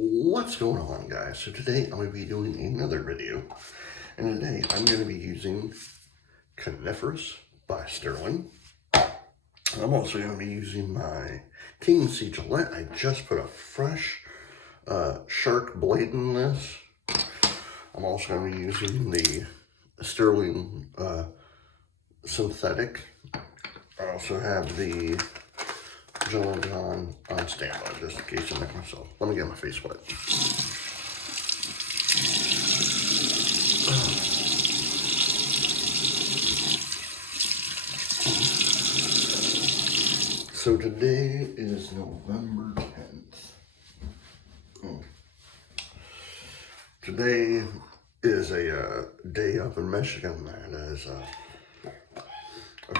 What's going on, guys? So today I'm going to be doing another video, and today I'm going to be using Coniferous by Stirling. I'm also going to be using my King C Gillette. I just put a fresh shark blade in this. I'm also going to be using the Stirling synthetic. I also have the John on standby, just in case I make myself. Let me get my face wet. So today is November 10th. Today is a day up in Michigan that is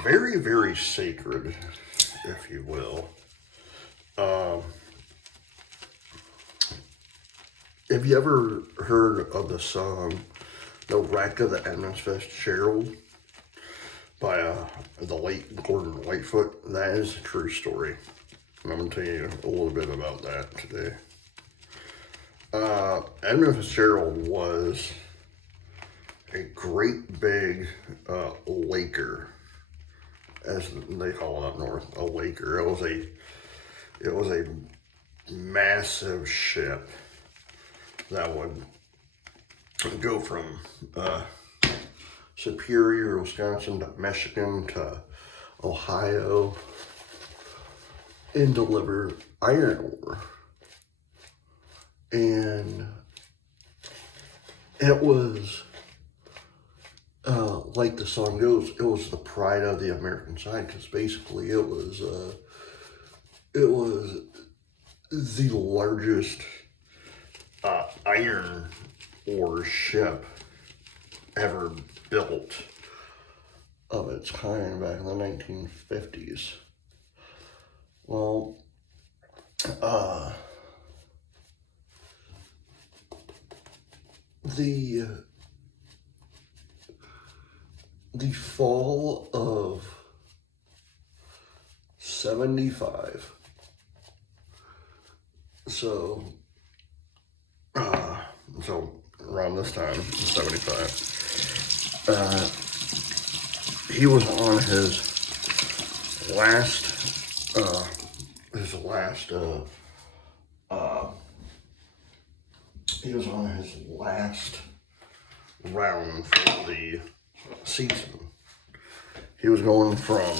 very, very sacred, if you will. Have you ever heard of the song "The Wreck of the Edmonds Fitzgerald" by the late Gordon Lightfoot? That is a true story. And I'm going to tell you a little bit about that today. Edmund Fitzgerald was a great big laker, as they call it up north, a laker. It was a massive ship that would go from Superior, Wisconsin to Michigan to Ohio and deliver iron ore. And it was, like the song goes, it was the pride of the American side, because basically it was the largest iron ore ship ever built of its kind back in the 1950s. Well, the fall of 75. So around this time, 75, he was on his last round for the season. He was going from,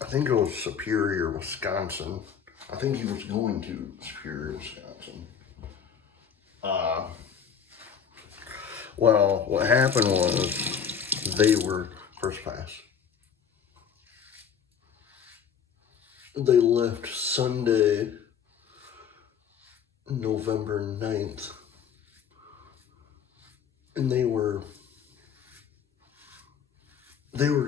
I think it was Superior, Wisconsin. I think he was going to Superior, Wisconsin. Well, what happened was they were first pass. They left Sunday, November 9th. And they were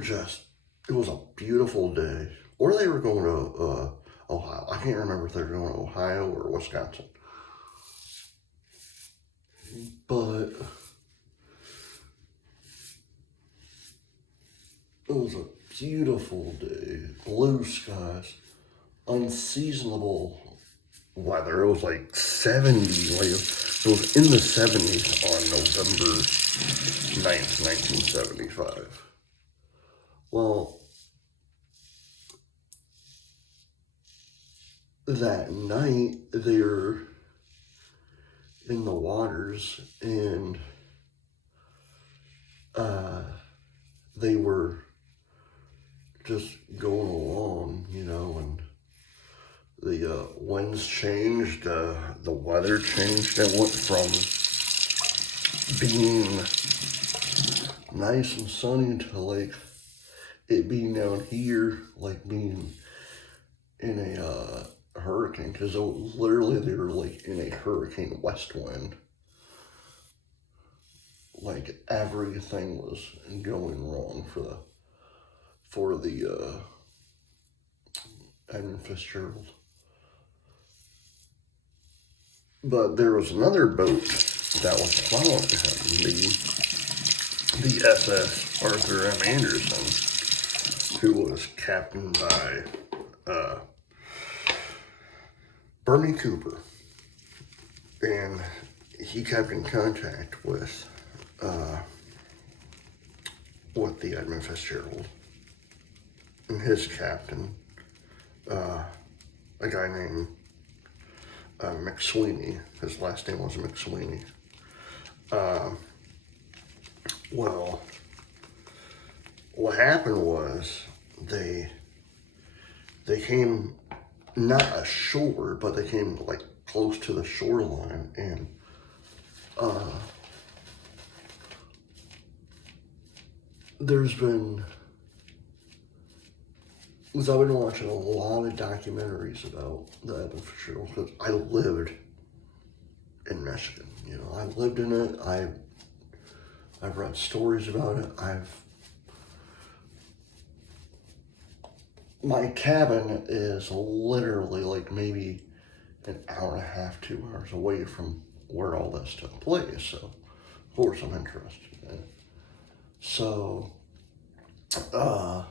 just, it was a beautiful day. Or they were going to Ohio. I can't remember if they were going to Ohio or Wisconsin. But it was a beautiful day. Blue skies. Unseasonable weather. It was like 70, like it was in the 70s on November 9th, 1975. Well, that night they're in the waters, and they were just going along, you know, and the winds changed, the weather changed. It went from being nice and sunny to like it being down here, like being in a hurricane, because literally they were like in a hurricane west wind. Like everything was going wrong for the Edmund Fitzgerald. But there was another boat that was following him, the SS Arthur M. Anderson, who was captained by Bernie Cooper, and he kept in contact with the Edmund Fitzgerald and his captain, a guy named McSweeney. His last name was McSweeney. Well, what happened was they came not ashore, but they came like close to the shoreline, and there's been, because I've been watching a lot of documentaries about the Edmund Fitzgerald, because I lived in Michigan. You know, I lived in it. I've read stories about it. My cabin is literally like maybe an hour and a half, 2 hours away from where all this took place. So, of course, I'm interested in it. So, and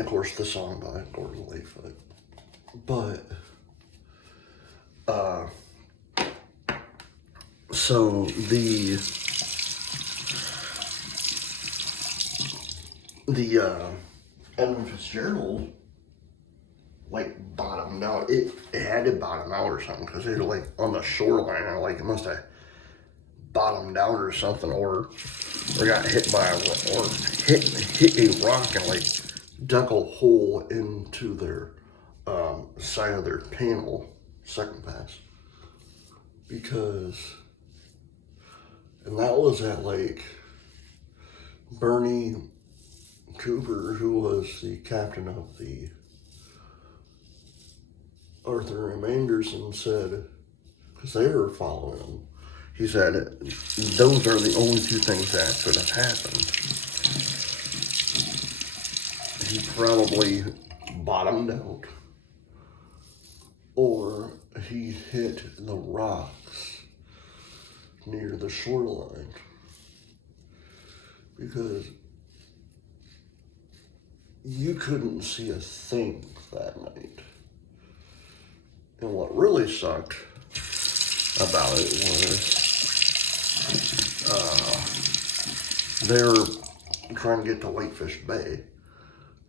of course, the song by Gordon Lightfoot. But, so the Edmund Fitzgerald, like, bottomed out. It had to bottom out or something, because they were like on the shoreline, and like it must have bottomed out or something, or got hit by or hit a rock and like dug a hole into their side of their panel, second pass, because, and that was at like Bernie Cooper, who was the captain of the Arthur M. Anderson, said, because they were following him, he said, those are the only two things that could have happened. He probably bottomed out, or he hit the rocks near the shoreline, because you couldn't see a thing that night. And what really sucked about it was they were trying to get to Whitefish Bay,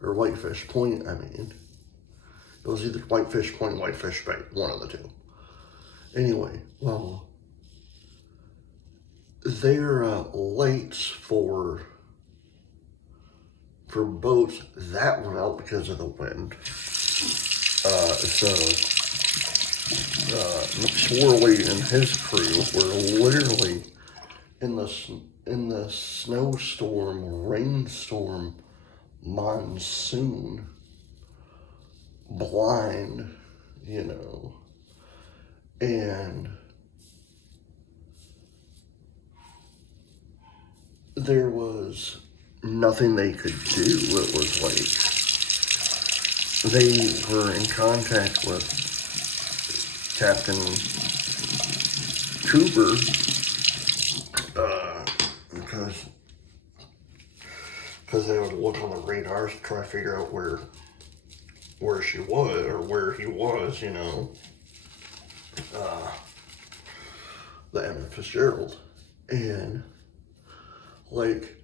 or Whitefish Point, I mean. It was either Whitefish Point, Whitefish Bay, one of the two. Anyway, well, their lights for boats, that went out because of the wind. So McSorley and his crew were literally in the snowstorm, rainstorm, monsoon, blind, you know, and there was nothing they could do. It was like they were in contact with Captain Cooper, because they would look on the radars to try to figure out where she was, or where he was, you know, the Edmund Fitzgerald. And like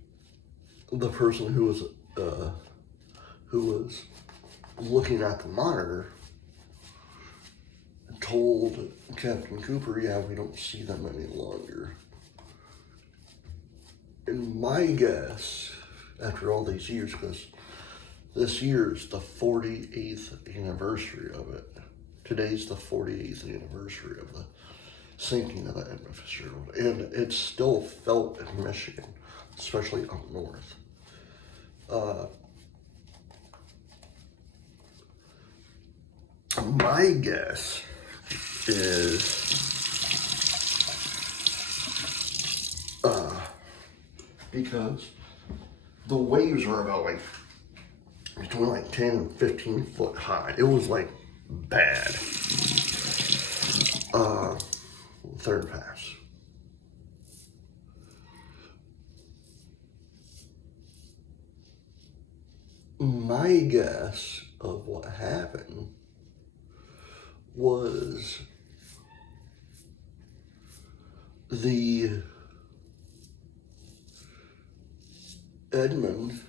the person who was looking at the monitor told Captain Cooper, yeah, we don't see them any longer. And my guess, after all these years, because this year is the 48th anniversary of it. Today's the 48th anniversary of the sinking of the Edmund Fitzgerald. And it's still felt in Michigan, especially up north. My guess is because the waves are about like between like 10 and 15 foot high. It was like bad. Third pass. My guess of what happened was the Edmund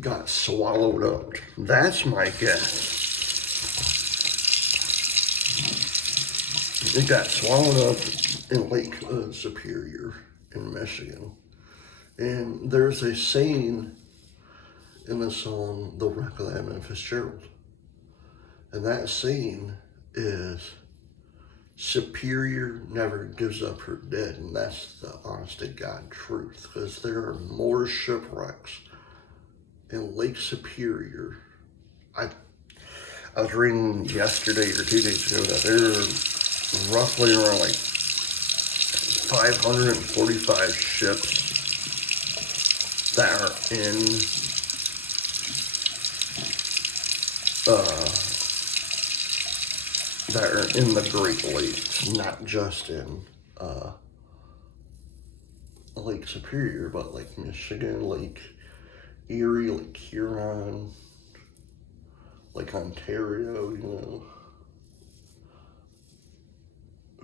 got swallowed up. That's my guess. It got swallowed up in Lake Superior in Michigan. And there's a saying in the song, The Wreck of the Edmund Fitzgerald. And that saying is, Superior never gives up her dead. And that's the honest to God truth. Because there are more shipwrecks in Lake Superior. I was reading yesterday or 2 days ago that there are roughly around like 545 ships that are in the Great Lakes, not just in Lake Superior, but Lake Michigan, Lake Erie, Lake Huron, Lake Ontario, you know.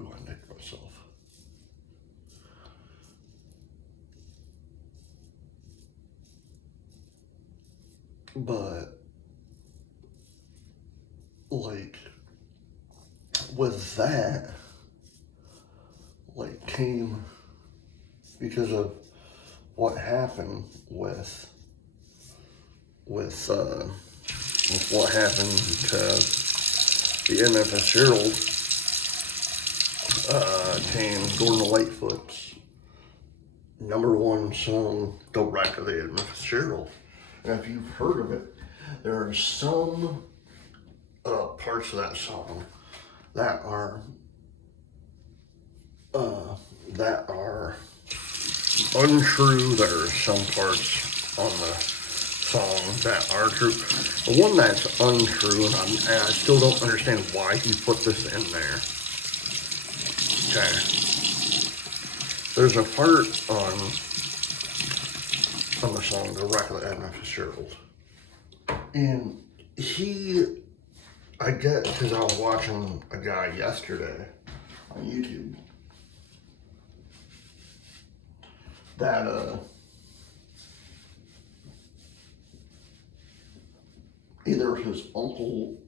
Ooh, I nicked myself. But, like, with that, like, came because of what happened with what happened to the Edmund Fitzgerald, came Gordon Lightfoot's #1 song, The Wreck of the Edmund Fitzgerald. And if you've heard of it, there are some parts of that song that are untrue. There are some parts on the song that are true. The one that's untrue, and I still don't understand why he put this in there. Okay. There's a part on the song, The Wreck of the Edmund Fitzgerald. And I get, because I was watching a guy yesterday on YouTube that either his uncle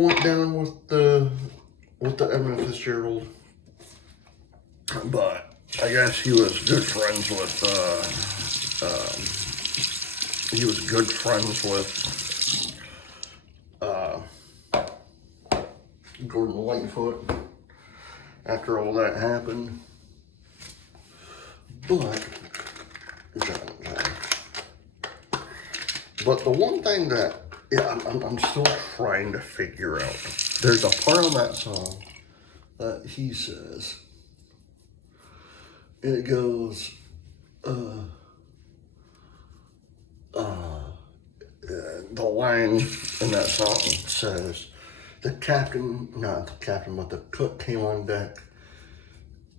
went down with the Edmund Fitzgerald, but I guess he was good friends with Gordon Lightfoot after all that happened. But the one thing that I'm still trying to figure out, there's a part on that song that he says, and it goes, the line in that song says, not the captain, but the cook came on deck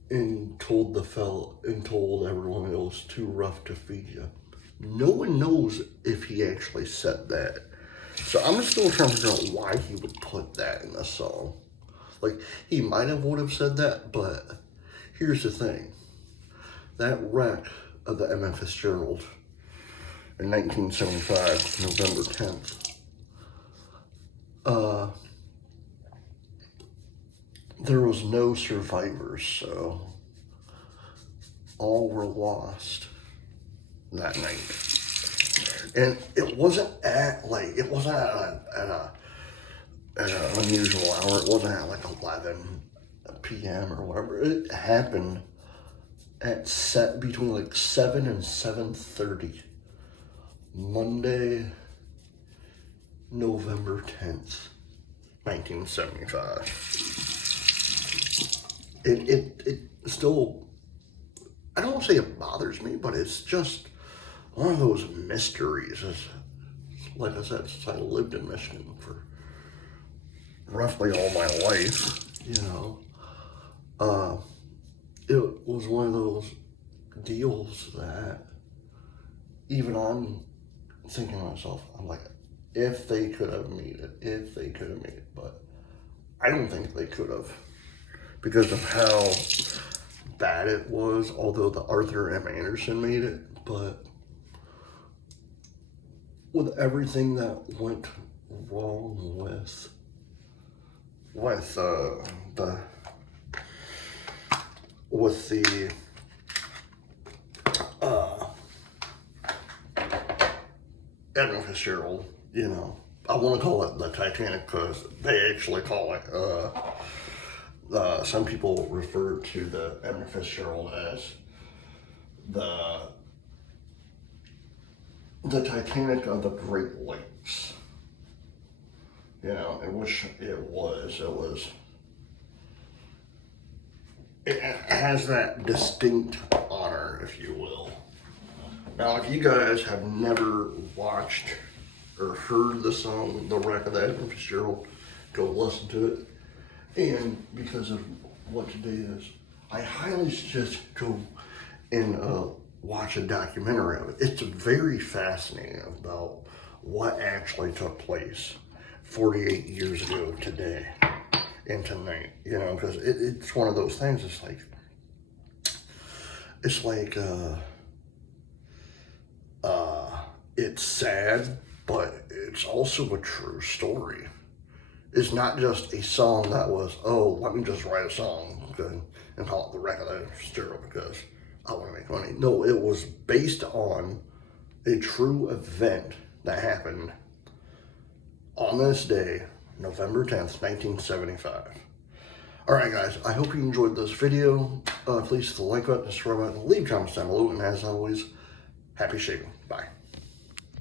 and told everyone it was too rough to feed you. No one knows if he actually said that. So I'm still trying to figure out why he would put that in the song. Like, he might have would have said that, but here's the thing. That wreck of the Edmund Fitzgerald in 1975, November 10th, there was no survivors, so all were lost that night. And it wasn't at an unusual hour. It wasn't at like 11 p.m. or whatever. It happened at between like 7 and 7:30, Monday, November 10th, 1975. It still, I don't want to say it bothers me, but it's just one of those mysteries. Like I said, since I lived in Michigan for roughly all my life, you know. It was one of those deals that even I'm thinking to myself, I'm like, if they could have made it, but I don't think they could have because of how bad it was, although the Arthur M. Anderson made it, but with everything that went wrong with the Edmund Fitzgerald, you know, I want to call it the Titanic because they actually call it, some people refer to the Edmund Fitzgerald as the Titanic of the Great Lakes. You know, which it was. It has that distinct honor, if you will. Now, if you guys have never watched or heard the song, The Wreck of the Edmund Fitzgerald, go listen to it. And because of what today is, I highly suggest go and watch a documentary of it. It's very fascinating about what actually took place 48 years ago today and tonight, you know, because it's one of those things. It's sad, but it's also a true story. It's not just a song that was, oh, let me just write a song and call it The Wreck of the Stirling because I want to make money. No, it was based on a true event that happened on this day, November 10th, 1975. All right, guys, I hope you enjoyed this video. Please hit the like button, subscribe button, leave comments down below, and as always, happy shaving. Bye.